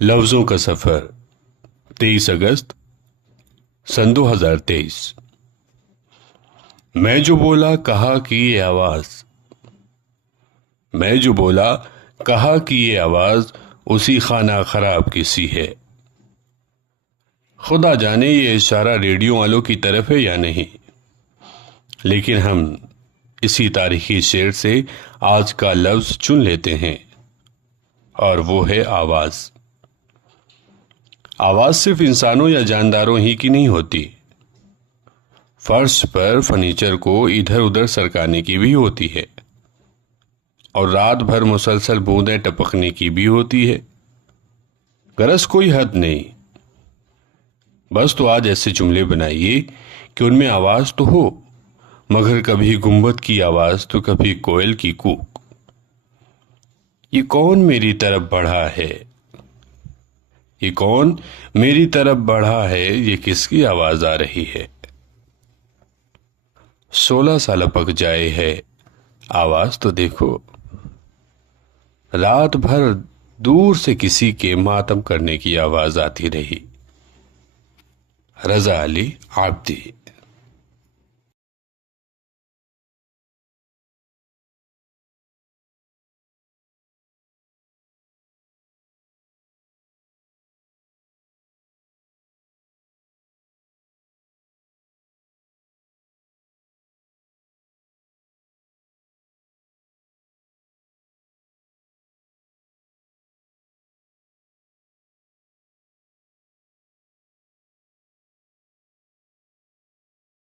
لفظوں کا سفر 23 اگست سن 2023۔ میں جو بولا کہا کہ یہ آواز، میں جو بولا کہا کہ یہ آواز اسی خانہ خراب کی سی ہے۔ خدا جانے یہ اشارہ ریڈیو والوں کی طرف ہے یا نہیں، لیکن ہم اسی تاریخی شعر سے آج کا لفظ چن لیتے ہیں، اور وہ ہے آواز۔ آواز صرف انسانوں یا جانداروں ہی کی نہیں ہوتی، فرش پر فرنیچر کو ادھر ادھر سرکانے کی بھی ہوتی ہے، اور رات بھر مسلسل بوندیں ٹپکنے کی بھی ہوتی ہے۔ غرض کوئی حد نہیں، بس تو آج ایسے جملے بنائیے کہ ان میں آواز تو ہو، مگر کبھی گنبد کی آواز تو کبھی کوئل کی کوک۔ یہ کون میری طرف بڑھا ہے، یہ کون میری طرف بڑھا ہے، یہ کس کی آواز آ رہی ہے؟ 16 سال پک جائے ہے، آواز تو دیکھو۔ رات بھر دور سے کسی کے ماتم کرنے کی آواز آتی رہی۔ رضا علی عابدی۔